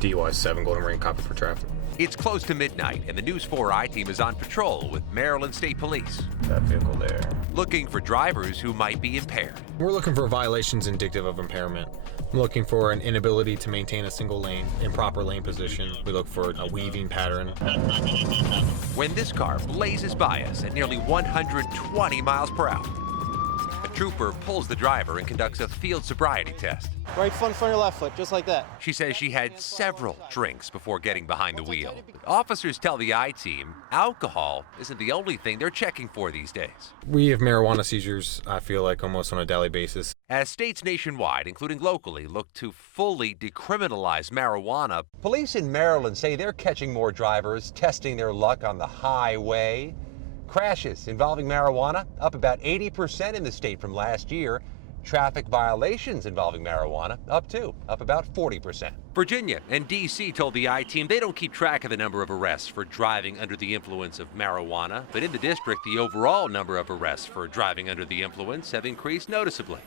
DUI 7 Golden Ring, copy for traffic. It's close to midnight, and the News 4i team is on patrol with Maryland State Police, That vehicle there. looking for drivers who might be impaired. We're looking for violations indicative of impairment. I'm looking for an inability to maintain a single lane, improper lane position. We look for a weaving pattern. When this car blazes by us at nearly 120 miles per hour, a trooper pulls the driver and conducts a field sobriety test. Right foot in front of your left foot, just like that. She says she had several drinks before getting behind the wheel. Officers tell the I-team alcohol isn't the only thing they're checking for these days. We have marijuana seizures, I feel like, almost on a daily basis. As states nationwide, including locally, look to fully decriminalize marijuana, police in Maryland say they're catching more drivers testing their luck on the highway. Crashes involving marijuana up about 80% in the state from last year. Traffic violations involving marijuana up about 40%. Virginia and D.C. told the I-team they don't keep track of the number of arrests for driving under the influence of marijuana, but in the district, the overall number of arrests for driving under the influence have increased noticeably.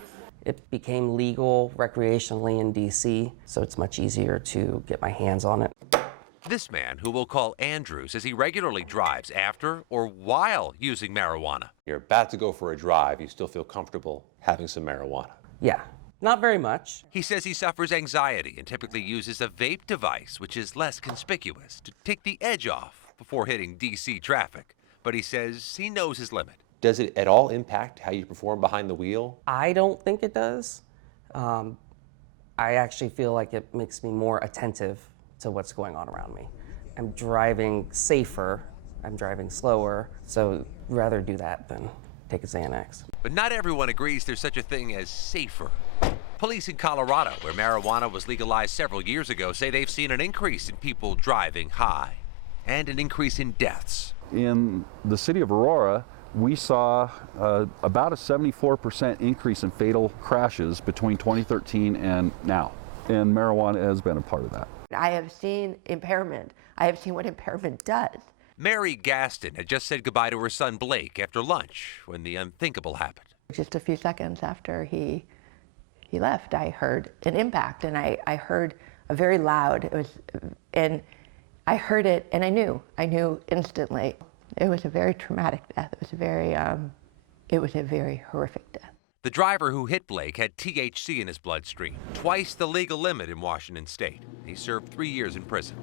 It became legal recreationally in D.C., so it's much easier to get my hands on it. This man, who we'll call Andrew, says he regularly drives after or while using marijuana. You're about to go for a drive, you still feel comfortable having some marijuana. Yeah, not very much. He says he suffers anxiety and typically uses a vape device, which is less conspicuous, to take the edge off before hitting D.C. traffic. But he says he knows his limit. Does it at all impact how you perform behind the wheel? I don't think it does. I actually feel like it makes me more attentive to what's going on around me. I'm driving safer, I'm driving slower, so rather do that than take a Xanax. But not everyone agrees there's such a thing as safer. Police in Colorado, where marijuana was legalized several years ago, say they've seen an increase in people driving high and an increase in deaths. In the city of Aurora, we saw about a 74% increase in fatal crashes between 2013 and now, and marijuana has been a part of that. I have seen impairment. I have seen what impairment does. Mary Gaston had just said goodbye to her son Blake after lunch when the unthinkable happened. Just a few seconds after he left, I heard an impact, and I heard a very loud, and I heard it, and I knew instantly. It was a very traumatic death. It was a very horrific death. The driver who hit Blake had THC in his bloodstream, twice the legal limit in Washington state. He served 3 years in prison.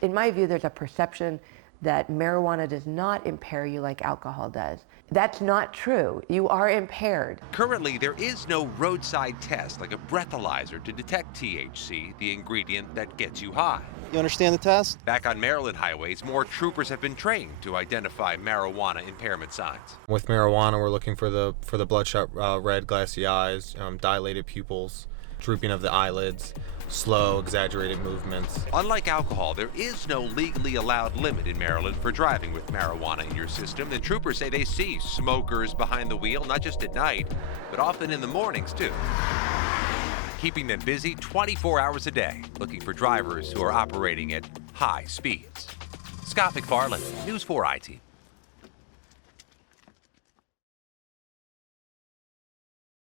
In my view, there's a perception that marijuana does not impair you like alcohol does. That's not true. You are impaired. Currently, there is no roadside test like a breathalyzer to detect THC, the ingredient that gets you high. You understand the test? Back on Maryland highways, more troopers have been trained to identify marijuana impairment signs. With marijuana, we're looking for the bloodshot red, glassy eyes, dilated pupils, drooping of the eyelids, slow, exaggerated movements. Unlike alcohol, there is no legally allowed limit in Maryland for driving with marijuana in your system. And troopers say they see smokers behind the wheel, not just at night, but often in the mornings too. Keeping them busy 24 hours a day, looking for drivers who are operating at high speeds. Scott McFarland, News 4i team.